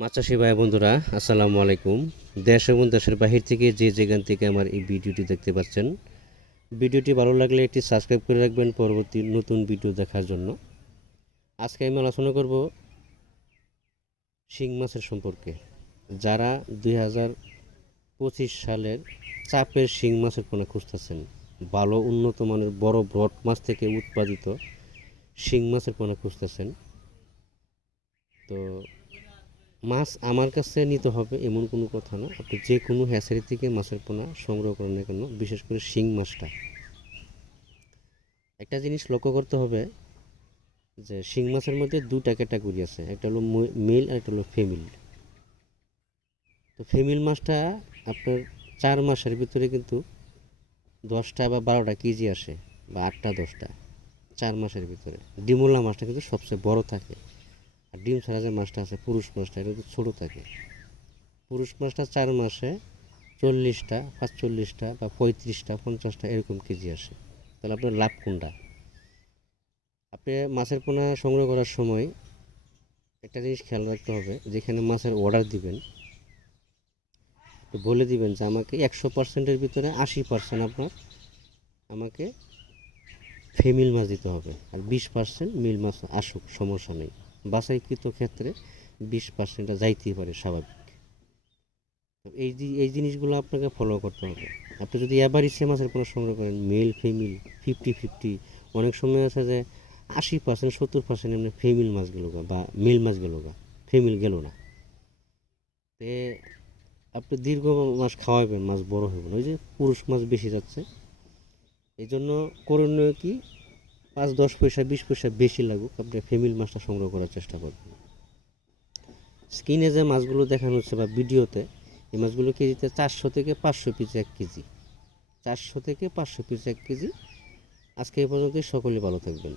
মাছ চাষি ভাই বন্ধুরা, আসসালামু আলাইকুম। দেশ এবং দেশের বাহির থেকে যে যেখান থেকে আমার এই ভিডিওটি দেখতে পাচ্ছেন, ভিডিওটি ভালো লাগলে একটি সাবস্ক্রাইব করে রাখবেন পরবর্তী নতুন ভিডিও দেখার জন্য। আজকে আমি আলোচনা করব শিং মাছের সম্পর্কে। যারা 2025 সালের চাপের শিং মাছের পোনা খুঁজতেছেন, ভালো উন্নত মানের বড় ব্রড মাছ থেকে উৎপাদিত শিং মাছের পোনা খুঁজতেছেন, তো মাছ আমার কাছে নিতে হবে এমন কোনো কথা না। আপনি যে কোনো হ্যাচারি থেকে মাছের পোনা সংগ্রহ করেন না কেন, বিশেষ করে শিং মাছটা, একটা জিনিস লক্ষ্য করতে হবে যে শিং মাছের মধ্যে দুটা ক্যাটাগরি আছে, একটা হলো মেল আর একটা হলো ফিমেল। তো ফিমেল মাছটা আপনার 4 মাসের ভিতরে কিন্তু 10টা বা 12টা কেজি আসে, বা 8টা 10টা 4 মাসের ভিতরে। ডিমোলা মাছটা কিন্তু সবচেয়ে বড় থাকে, আর ডিম ছাড়া যে মাছটা আছে পুরুষ মাছটা, এটা কিন্তু ছোটো থাকে। পুরুষ মাছটা 4 মাসে 40টা 45টা বা 35টা 50টা এরকম কেজি আসে। তাহলে আপনার লাভ কোনটা? আপনি মাছের পোনা সংগ্রহ করার সময় একটা জিনিস খেয়াল রাখতে হবে, যেখানে মাছের অর্ডার দিবেন তো বলে দিবেন যে আমাকে 100%-এর ভিতরে 80% আপনার আমাকে ফিমেল মাছ দিতে হবে, আর 20% মেল মাছ আসুক, সমস্যা নেই। বাছাইকৃত ক্ষেত্রে 20%টা যাইতেই পারে, স্বাভাবিক। তো এই জিনিসগুলো আপনাকে ফলো করতে হবে। আপনি যদি অ্যাভারেজে মাছের পোনা সংগ্রহ করেন, মেল ফিমেল 50-50, অনেক সময় আছে যে 80% 70% এমনি ফিমেল মাছ গেল বা মেল মাছ গেল, ফিমেল গেল না। তে আপনি দীর্ঘ মাস খাওয়াবেন, মাছ বড় হবে না, ওই যে পুরুষ মাছ বেশি যাচ্ছে। এই জন্য করণীয় কি, 5-10 পয়সা 20 পয়সা বেশি লাগুক, আপনি ফিমেল মাছটা সংগ্রহ করার চেষ্টা করবেন। স্ক্রিনে যে মাছগুলো দেখানো হচ্ছে বা ভিডিওতে, এই মাছগুলো কেজিতে 400 থেকে 500 পিস 1 কেজি, 400 থেকে 500 পিস 1 কেজি। আজকে এই পর্যন্তই, সকলে ভালো থাকবেন।